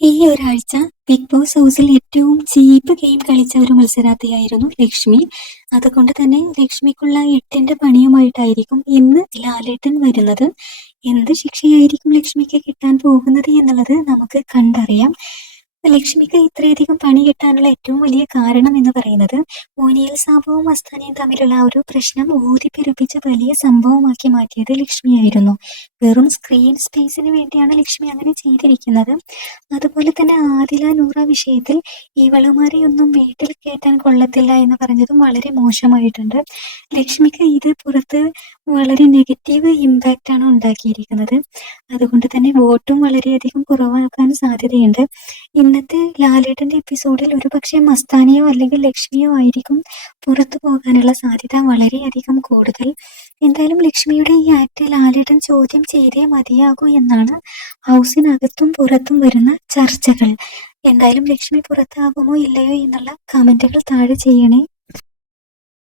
ഈ ഒരാഴ്ച big boss ഹൗസിൽ ഏറ്റവും ചീപ്പ് ഗെയിം കളിച്ച ഒരു മത്സരാർത്ഥിയായിരുന്നു ലക്ഷ്മി. അതുകൊണ്ട് തന്നെ ലക്ഷ്മിക്കുള്ള എട്ടിന്റെ പണിയുമായിട്ടായിരിക്കും ഇന്ന് ലാലേട്ടൻ വരുന്നത്. എന്ത് ശിക്ഷയായിരിക്കും ലക്ഷ്മിക്ക് കിട്ടാൻ പോകുന്നത് എന്നുള്ളത് നമുക്ക് കണ്ടറിയാം. ലക്ഷ്മിക്ക് ഇത്രയധികം പണി കിട്ടാനുള്ള ഏറ്റവും വലിയ കാരണം എന്ന് പറയുന്നത് മോനിയൽ സാബുവും അസ്താനയും തമ്മിലുള്ള ഒരു പ്രശ്നം ഊതിപ്പെരുപ്പിച്ച് വലിയ സംഭവമാക്കി മാറ്റിയത് ലക്ഷ്മിയായിരുന്നു. വെറും സ്ക്രീൻ സ്പേസിന് വേണ്ടിയാണ് ലക്ഷ്മി അങ്ങനെ ചെയ്തിരിക്കുന്നത്. അതുപോലെ തന്നെ ആദില നൂറ വിഷയത്തിൽ ഇവളുമാരെ ഒന്നും വീട്ടിൽ കയറ്റാൻ കൊള്ളത്തില്ല എന്ന് പറഞ്ഞതും വളരെ മോശമായിട്ടുണ്ട്. ലക്ഷ്മിക്ക് ഇത് പുറത്ത് വളരെ നെഗറ്റീവ് ഇമ്പാക്റ്റ് ആണ് ഉണ്ടാക്കിയിരിക്കുന്നത്. അതുകൊണ്ട് തന്നെ വോട്ടും വളരെയധികം കുറവാക്കാൻ സാധ്യതയുണ്ട്. ഇന്നത്തെ ലാലേട്ടന്റെ എപ്പിസോഡിൽ ഒരു പക്ഷേ മസ്താനിയോ അല്ലെങ്കിൽ ലക്ഷ്മിയോ ആയിരിക്കും പുറത്തു പോകാനുള്ള സാധ്യത വളരെയധികം കൂടുതൽ. എന്തായാലും ലക്ഷ്മിയുടെ ഈ ആക്ട് ലാലേട്ടൻ ചോദ്യം ചെയ്തേ മതിയാകൂ എന്നാണ് ഹൗസിനകത്തും പുറത്തും വരുന്ന ചർച്ചകൾ. എന്തായാലും ലക്ഷ്മി പുറത്താകുമോ ഇല്ലയോ എന്നുള്ള കമന്റുകൾ താഴെ ചെയ്യണേ.